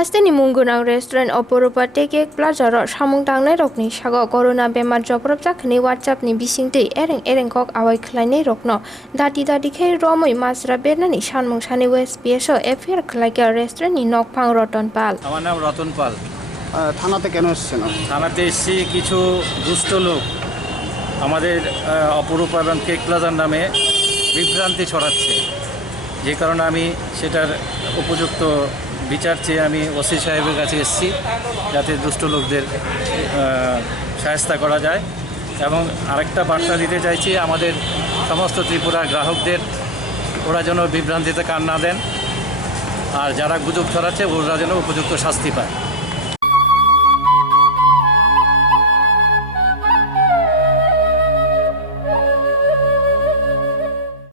Hasteni mungunang Restuarent Aparupa teke Khlaijakkha samung tangnai rokni sago corona bemar joprop jakni WhatsApp ni bisingtwi Ereng kok Awai khlainai rokno dati khe romoi masra bernani sanmung sani SPS o FIR Khlaijakkha Restuarent ni nokphang Ratan Pal। আমার নাম রতন পাল। থানাতে কেন এসেছেন? থানাতে এসেছি কিছু দুষ্ট লোক আমাদের অপরূপা এবং কক্সবাজার নামে বিভ্রান্তি ছড়াচ্ছে, যে কারণে আমি সেটার উপযুক্ত বিচার চেয়ে আমি ওসি সাহেবের কাছে এসেছি, যাতে দুষ্ট লোকদের সহায়তা করা যায়। এবং আরেকটা বার্তা দিতে চাইছি আমাদের সমস্ত ত্রিপুরার গ্রাহকদের, ওরা যেন বিভ্রান্তিতে কান না দেন, আর যারা গুজব ছড়াচ্ছে ওরা যেন উপযুক্ত শাস্তি পায়।